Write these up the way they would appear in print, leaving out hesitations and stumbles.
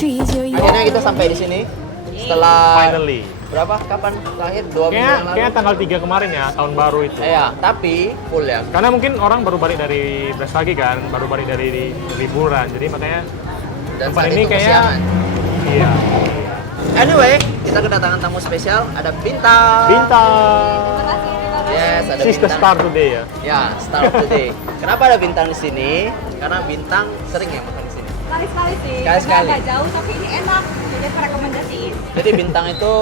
Akhirnya kita sampai di sini setelah Finally. berapa? Kapan terakhir? 2 minggu yang lalu. Kayaknya tanggal 3 kemarin ya, tahun baru itu. Iya, tapi full ya. Karena mungkin orang baru balik dari Brastagi kan, baru balik dari liburan. Jadi makanya Dan tempat saat ini itu kayaknya kesiangan. iya. Anyway, kita kedatangan tamu spesial. Ada Bintang. Bintang. Yes, ada She's the Bintang. star today ya. Ya, star of the day. Kenapa ada Bintang di sini? Karena Bintang sering ya makan di sini. Sekali-sekali sih. Sekali-sekali. Agak jauh tapi ini enak. Jadi aku rekomendasiin. Jadi Bintang itu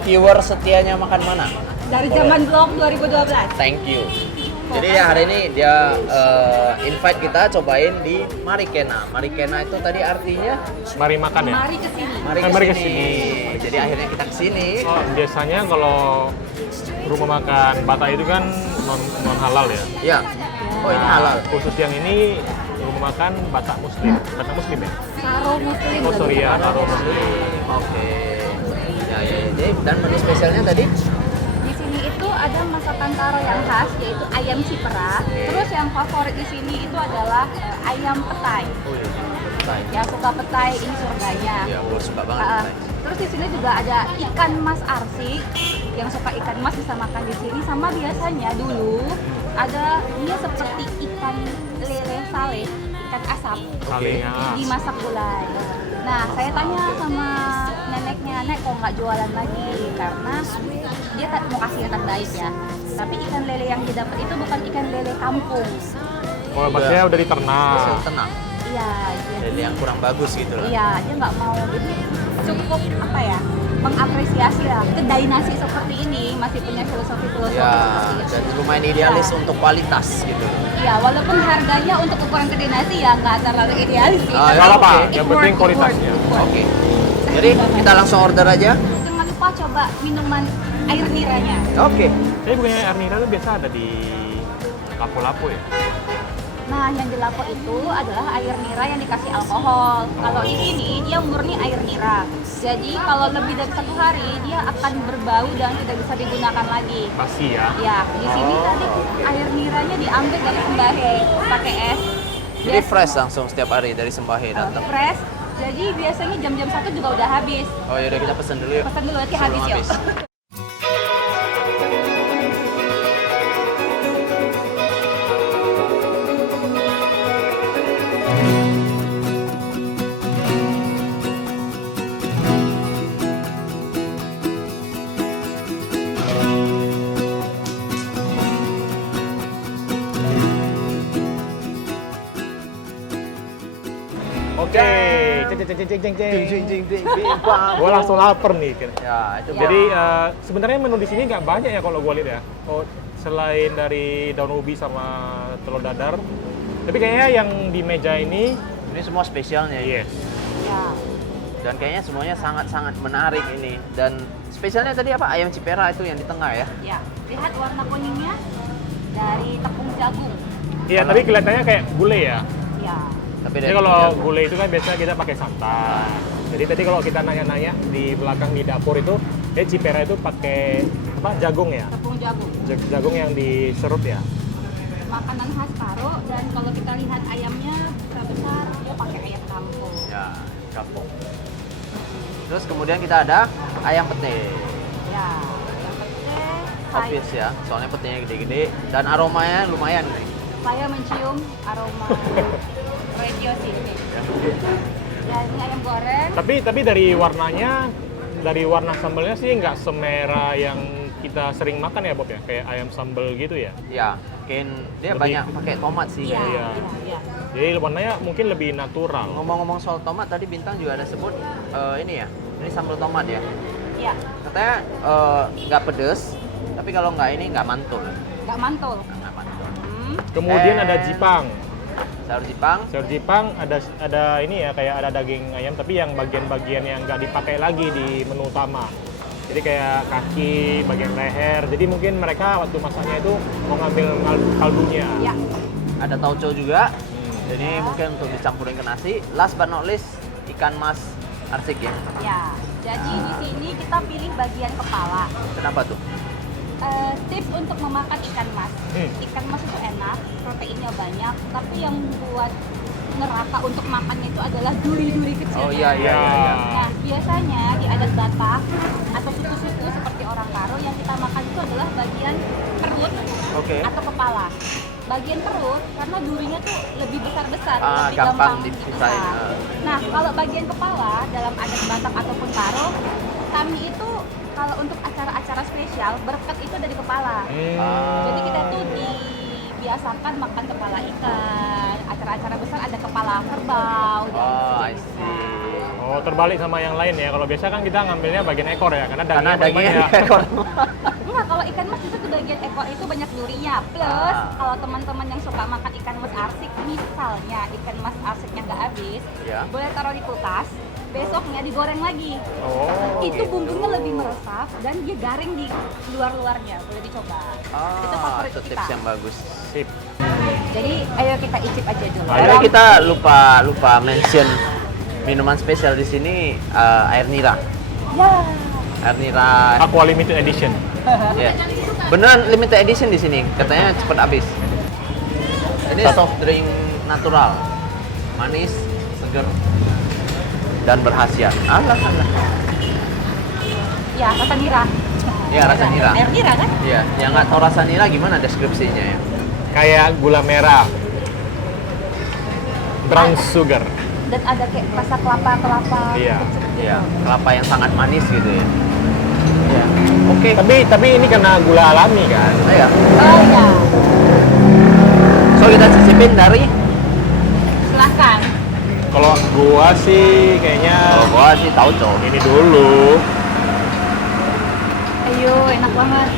viewer setianya makan mana? Dari zaman blog 2012. Thank you. Jadi ya hari ini dia invite kita cobain di Marikena. Marikena itu tadi artinya Mari makan ya. Mari ke sini. mari Mari ke sini. kesini. Jadi akhirnya kita ke sini. Oh, biasanya kalau rumah makan Batak itu kan non halal ya. Ya. Oh ini halal. Khusus yang ini rumah makan Batak Muslim. Batak Muslim ya? Karo muslim. Oh sorry ya, Karo Karo Muslim. Oke. Ya, ya. Jadi dan menu spesialnya tadi Di sini itu ada masakan karo yang khas yaitu ayam cipera. Terus yang favorit di sini itu adalah ayam petai. oh iya. Petai. Yang suka petai ini surganya. Ya, gue suka banget Ah, petai. terus di sini juga ada ikan mas arsik. Yang suka ikan mas bisa makan di sini. Sama biasanya dulu ada dia seperti ikan lele sale, ikan asap. Salingnya. Dimasak gulai. Nah, saya tanya sama neneknya, Nek kok nggak jualan lagi? Karena dia mau kasih yang terbaik ya. Tapi ikan lele yang dia dapat itu bukan ikan lele kampung. Oh, maksudnya udah diternak. Spesial tenang. Iya, jadi Jadi yang kurang bagus gitu lah. iya dia nggak mau. Jadi cukup apa ya? Mengapresiasi lah kedai nasi seperti ini masih punya filosofi Ya, seperti itu. dan lumayan idealis Ya. untuk kualitas gitu. Iya, walaupun harganya untuk ukuran kedai nasi ya nggak terlalu idealis sih. Ah, tapi ya, apa-apa, oke. it yang worth, penting it kualitasnya. worth, it worth. Oke. Jadi kita langsung order aja. Jangan lupa coba minuman air niranya. Oke. Tapi bukannya Arnira itu biasa ada di Lapu-Lapu ya? Nah, yang di Lapo itu adalah air nira yang dikasih alkohol. Kalau di sini dia murni air nira. Jadi kalau lebih dari 1 hari dia akan berbau dan tidak bisa digunakan lagi. Pasti ya. Ya, di sini Oh, tadi air niranya diambil dari Sembahe pakai es. Jadi fresh langsung setiap hari dari Sembahe datang. Fresh. Jadi biasanya jam-jam 1 juga udah habis. Oh yaudah kita pesen dulu yuk. Pesan dulu nanti Sebelum habis yuk. Oke. Ceng ceng ceng. Wah. Gue langsung lapar nih. Ya, itu Jadi sebenarnya menu di sini nggak banyak ya kalau gue lihat ya. Oh, selain dari daun ubi sama telur dadar. Tapi kayaknya yang di meja ini, ini semua spesialnya. yes. Ya. Dan kayaknya semuanya sangat-sangat menarik ini. Dan spesialnya tadi apa? Ayam cipera itu yang di tengah ya. Ya, lihat warna kuningnya dari tepung jagung. Iya, tapi kelihatannya kayak gulai ya. Ya. Tapi Jadi dari kalau jagung. gulai itu kan biasanya kita pakai santan. Jadi tadi kalau kita nanya-nanya di belakang di dapur itu, cipera itu pakai apa? Jagung ya. Tepung jagung. Jagung yang diserut ya. Makanan khas Karo dan kalau kita lihat ayamnya besar dia pakai ayam kampung. Ya, kampung. Terus kemudian kita ada ayam pete. Ya, ayam pete. Obvious ya, soalnya petenya gede-gede dan aromanya lumayan nih. Saya mencium aroma radio sini. Ya, ini ayam goreng. Tapi dari warnanya, dari warna sambalnya sih nggak semerah yang kita sering makan ya Bob ya, kayak ayam sambal gitu ya. Ya, mungkin dia Lebih- banyak pakai tomat sih. Iya, Iya. iya, iya. Jadi warnanya mungkin lebih natural. Ngomong-ngomong soal tomat, tadi Bintang juga ada sebut ini ya, ini sambal tomat ya. Iya, Katanya nggak pedes, tapi kalau nggak ini nggak mantul. nggak mantul. Nggak mantul. Kemudian ada jipang. Sayur Jepang, Sayur jipang ada ini ya, kayak ada daging ayam tapi yang bagian-bagian yang nggak dipakai lagi di menu utama. Jadi kayak kaki, bagian leher. Jadi mungkin mereka waktu masaknya itu mau ngambil kaldunya. Ya, ada tauco juga. Jadi mungkin untuk dicampurin ke nasi. Last but not least, ikan mas arsik ya. ya. Jadi di sini kita pilih bagian kepala. Kenapa tuh? Tips untuk memakan ikan mas. Hmm. Ikan mas itu enak, proteinnya banyak, tapi yang buat neraka untuk makannya itu adalah duri-duri kecil. Oh iya iya iya. iya. Nah, biasanya di adat Batak atau suku-suku seperti orang Karo yang kita makan itu adalah bagian perut Oke. atau kepala. Bagian perut karena durinya tuh lebih besar-besar, lebih gampang gampang dipisahin. dipisah. Nah, kalau bagian kepala dalam adat Batak ataupun Karo, kami itu kalau untuk acara-acara spesial berkat itu dari kepala. Jadi kita tuh dibiasakan makan kepala ikan. Acara-acara besar ada kepala kerbau. dan Oh, I sebagainya. see. Oh, terbalik sama yang lain ya. Kalau biasa kan kita ngambilnya bagian ekor ya, karena Karena dagingnya paling dagingnya banyak. ekor. Enggak, kalau ikan mas itu di bagian ekor itu banyak durinya. Plus, kalau teman-teman yang suka makan ikan mas arsik, misalnya ikan mas arsiknya nggak habis, Ya. boleh taruh di kulkas, besoknya digoreng lagi. Oh. Itu bumbunya lebih meresap dan dia garing di luar-luarnya. Boleh dicoba. Itu favorit Itu kita. tips yang bagus. Sip. Jadi, ayo kita icip aja dulu. Karena kita lupa mention minuman spesial di sini air nira. Ya. Air nira. Aqua Limited Edition. Ya. Beneran limited edition di sini. Katanya cepat habis. Ini soft drink natural. Manis, seger, dan berkhasiat. Alah. Ya, rasa nira. Iya, rasa nira. Air nira kan? Iya, yang nggak tahu rasa nira gimana deskripsinya ya? Kayak gula merah. Brown sugar. Dan ada kayak rasa kelapa-kelapa. Iya. gitu. Iya, kelapa yang sangat manis gitu ya. Iya. Oke. Tapi ini karena gula alami kan. Iya. Oh ya, So kita cicipin dari silahkan. Kalau gua sih kayaknya gua sih tahu cowok. ini dulu. Ayo, enak banget.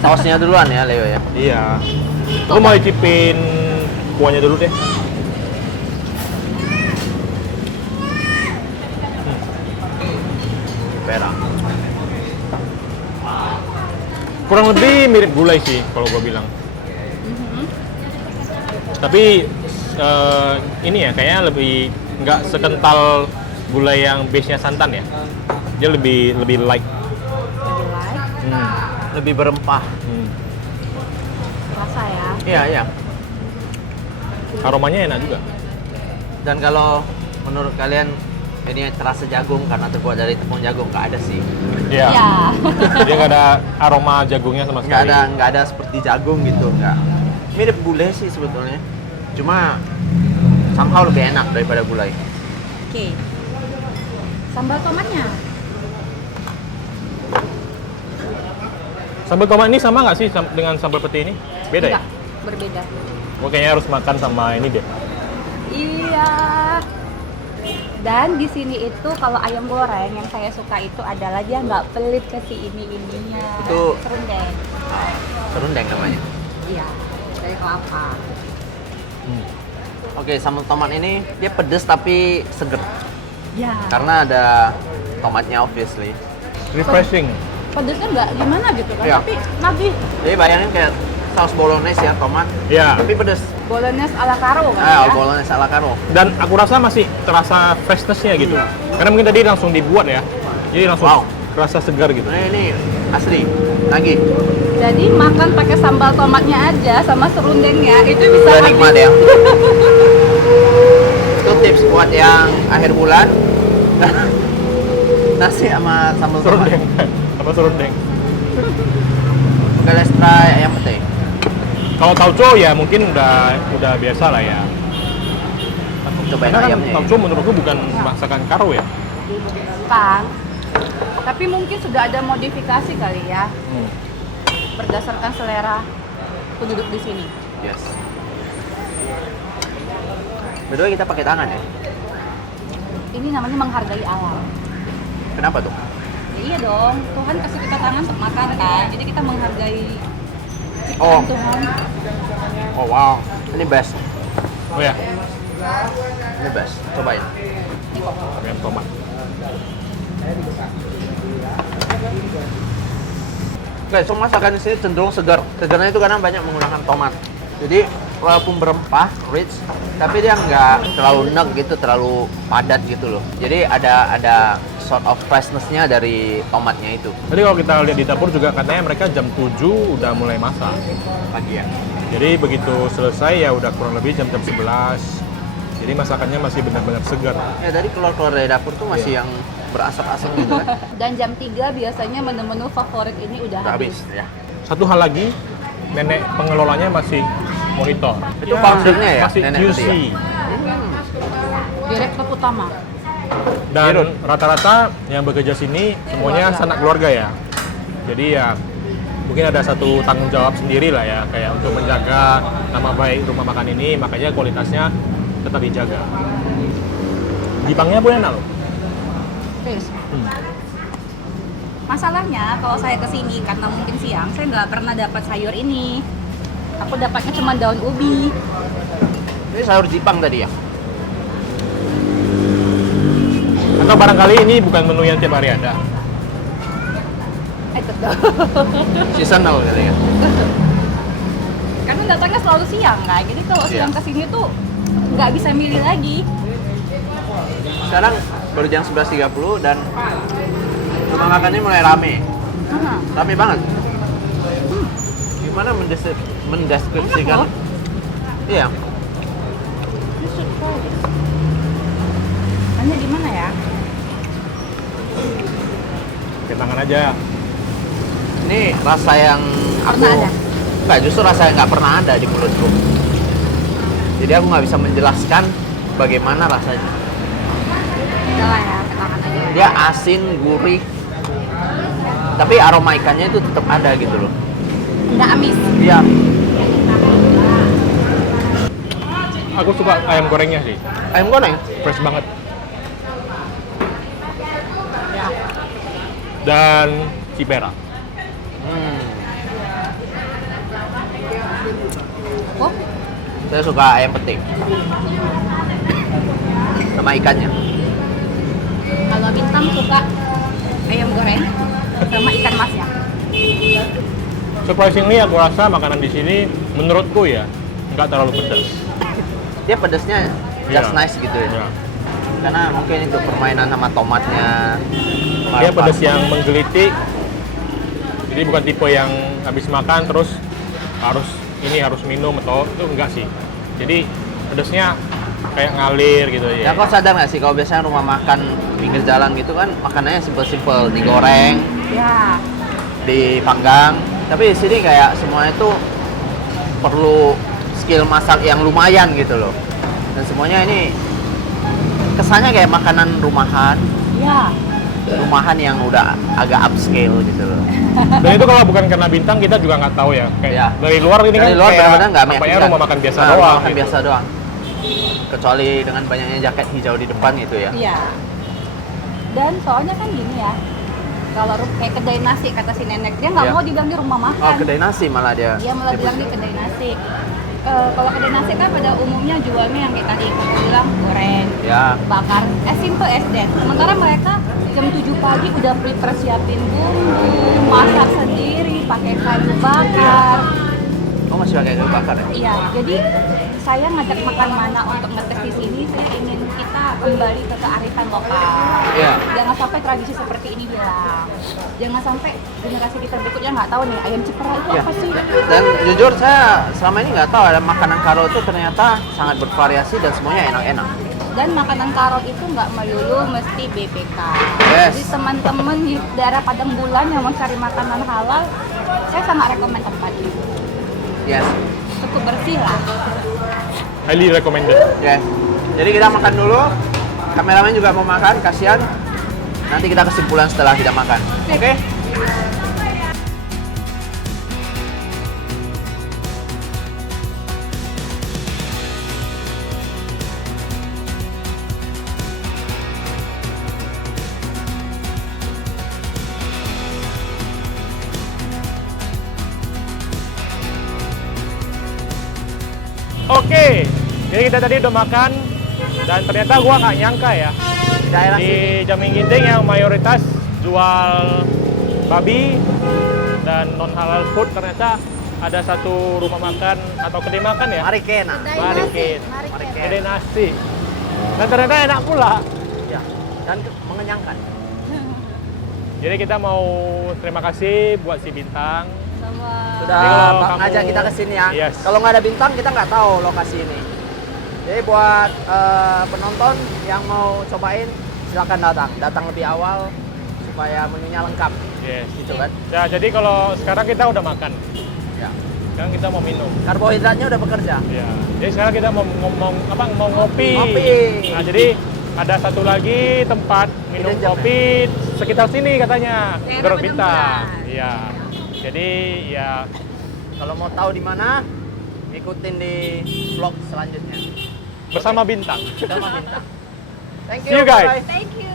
Sausnya duluan ya, Leo ya. Iya. Gua mau icipin kuahnya dulu deh. Perang. Kurang lebih mirip gulai sih kalau gua bilang. Tapi ini ya kayaknya lebih nggak sekental gulai yang base-nya santan ya. Dia lebih light. Lebih light, Lebih berempah. rasa ya. Iya, iya. Aromanya enak juga. Dan kalau menurut kalian ini terasa jagung karena terbuat dari tepung jagung, nggak ada sih. Iya. Ya. Dia nggak ada aroma jagungnya sama sekali. Nggak ada seperti jagung gitu, nggak. Mirip gulai sih sebetulnya. Cuma somehow lebih enak daripada gulai. Oke. Sambal tomatnya. Sambal tomat ini sama nggak sih dengan sambal peti ini? Beda Enggak, ya? berbeda. Gue kayaknya harus makan sama ini deh. Iya. Dan di sini itu kalau ayam goreng yang saya suka itu adalah dia nggak pelit ke si ininya. Itu- serundeng. Serundeng namanya. Iya, dari kelapa. Oke, sambal tomat ini dia pedes tapi seger. Ya. Karena ada tomatnya obviously. Refreshing. Pedesnya nggak gimana gitu kan, Iya. tapi nagih. Jadi bayangin kayak saus bolognese ya, tomat. Ya. Tapi pedes. Bolognese ala Karo kan ya. Bolognese ala Karo. Dan aku rasa masih terasa freshness-nya gitu. Karena mungkin tadi langsung dibuat ya. Jadi langsung Wow. rasa segar gitu. Nah, ini asli. Lagi. Jadi makan pakai sambal tomatnya aja sama serundengnya itu bisa Udah habis. nikmat ya. Itu tips buat yang akhir bulan. Nasi sama sambal tomat. Serundeng. Apa serundeng? Oke, let's try ayam pete. Kalau tauco ya mungkin udah biasa lah ya. Cobain Karena kan ayamnya. Ya. tauco menurutku bukan masakan Karo ya. Kang. Tapi mungkin sudah ada modifikasi kali ya berdasarkan selera penduduk di sini. Yes. Berdua kita pakai tangan ya. Ini namanya menghargai alam. Kenapa tuh? Ya, iya dong, Tuhan kasih kita tangan untuk makan kan. Jadi kita menghargai ciptaan Oh. Tuhan. Oh wow. Ini best. Oh ya. Ini best. Cobain. Ini kok. Ayam tomat. Oke, so masakan di sini cenderung segar. Segarnya itu karena banyak menggunakan tomat. Jadi walaupun berempah, rich, tapi dia nggak terlalu enek gitu, terlalu padat gitu loh. Jadi ada sort of freshness-nya dari tomatnya itu. Tadi kalau kita lihat di dapur juga katanya mereka jam 7 udah mulai masak. Pagi ya. Jadi begitu selesai ya udah kurang lebih jam 11. Jadi masakannya masih benar-benar segar. Ya tadi keluar dari dapur tuh masih yang berasap-asap gitu kan. Dan jam 3 biasanya menu-menu favorit ini udah Udah habis. habis ya. Satu hal lagi, nenek pengelolanya masih monitor. Itu foundernya ya, Masih nenek juicy. tadi Direktur utama. Dan Dirut. rata-rata yang bekerja sini semuanya Keluarga. sanak keluarga ya. Jadi ya mungkin ada satu tanggung jawab sendiri lah ya, kayak untuk menjaga nama baik rumah makan ini, makanya kualitasnya tetap dijaga. Jipangnya boleh enak loh. Terus. Masalahnya kalau saya kesini karena mungkin siang, saya nggak pernah dapat sayur ini. Aku dapatnya cuma daun ubi. Ini sayur jipang tadi ya. Atau barangkali ini bukan menu yang tiap hari ada. Tetap. Seasonal kali ya. Karena datangnya selalu siang kan, jadi kalau siang kesini tuh nggak bisa milih lagi. Sekarang baru jam 11.30 dan rumah makannya mulai rame. Rame banget. Gimana mendeskripsikan? Enak Iya. Tanya di mana ya? Pakai tangan aja. Ini rasa yang Pernah ada? Enggak, justru rasa yang nggak pernah ada di mulutku. Jadi aku nggak bisa menjelaskan bagaimana rasanya. Udah lah ya, ke tangan aja. Dia asin, gurih, tapi aroma ikannya itu tetap ada gitu loh. Nggak amis. Iya. Aku suka ayam gorengnya sih, Ayam goreng. fresh banget. Ya. Dan cipera. Oh, Saya suka ayam petik. Sama ikannya. kalau Bintang suka ayam goreng sama ikan masnya. Surprisingly aku rasa makanan di sini menurutku ya nggak terlalu pedas. Dia pedasnya just Iya. nice gitu ya. Ya. Karena mungkin itu permainan sama tomatnya. Dia pedas yang menggelitik. Jadi bukan tipe yang habis makan terus harus minum atau itu enggak sih. Jadi pedasnya kayak ngalir gitu Ya kau sadar nggak sih kalau biasanya rumah makan pinggir jalan gitu kan makanannya simpel-simpel, digoreng, Ya. dipanggang. Tapi di sini kayak semuanya itu perlu skill masak yang lumayan gitu loh. Dan semuanya ini kesannya kayak makanan rumahan, Ya. rumahan yang udah agak upscale gitu loh. Dan itu kalau bukan karena Bintang kita juga nggak tahu ya. Kayak Iya. dari luar ini Dari kan luar kayak benar-benar nggak nampaknya meyakinkan. rumah makan biasa Nah, doang. rumah makan gitu. biasa doang. Kecuali dengan banyaknya jaket hijau di depan gitu ya. Iya. Dan soalnya kan gini ya, kalau kayak kedai nasi kata si nenek, dia nggak Iya. mau dibilang di rumah makan. Oh, kedai nasi malah dia. Dia malah bilang di kedai nasi. Kalau kedai nasi kan pada umumnya jualnya yang kayak tadi kamu bilang goreng, Ya. bakar, simple as that. Sementara mereka jam 7 pagi udah prepare siapin bumbu, masak sendiri, pakai kayu bakar. Oh, masih pakai kayu bakar ya? Iya, jadi saya ngajak makan mana untuk ngetes di sini, saya ingin kita kembali ke kearifan lokal. Iya. Jangan sampai tradisi seperti ini hilang. Jangan sampai generasi kita berikutnya nggak tahu nih ayam cipera itu Iya. apa sih. Dan jujur saya selama ini nggak tahu ada makanan Karo itu ternyata sangat bervariasi dan semuanya enak-enak. Dan makanan Karo itu nggak melulu mesti BPK. Yes. Jadi teman-teman di daerah Padang Bulan yang mau cari makanan halal, saya sangat rekomend tempat ini. Yes. Cukup bersih lah. Highly recommended. Yes. Jadi kita makan dulu. Kameramen juga mau makan, kasihan. Nanti kita kesimpulan setelah kita makan. Oke? Oke, jadi kita tadi udah makan dan ternyata gua nggak nyangka ya Daerah di sini. Jaming Ginting yang mayoritas jual babi dan non halal food ternyata ada satu rumah makan atau kedai makan ya, Marikena. Marikin, Marikin. kedai nasi. Dan ternyata enak pula. Ya. Dan mengenyangkan. Jadi kita mau terima kasih buat si Bintang. Sama Sudah Jadi kalau ngajak kamu- kita ke sini ya. Yes. Kalau nggak ada bintang kita nggak tahu lokasi ini. Jadi buat penonton yang mau cobain silakan datang lebih awal supaya menunya lengkap Yes. gitu kan. Ya, jadi kalau sekarang kita udah makan, Ya. sekarang kita mau minum. Karbohidratnya udah bekerja. Ya. Jadi sekarang kita mau ngopi. Ngopi. Nah, jadi ada satu lagi tempat minum Hidden gem, kopi sekitar sini katanya. Daerah Grup kita. Petamburan. Iya. Jadi ya Kalau mau tahu di mana, ikutin di vlog selanjutnya. bersama bintang. Sama Bintang. Thank See you, guys. bye-bye. Thank you.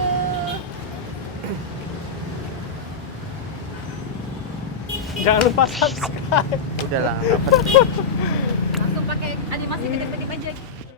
Jangan lupa subscribe. Udahlah. Langsung pakai animasi kedip-kedip aja.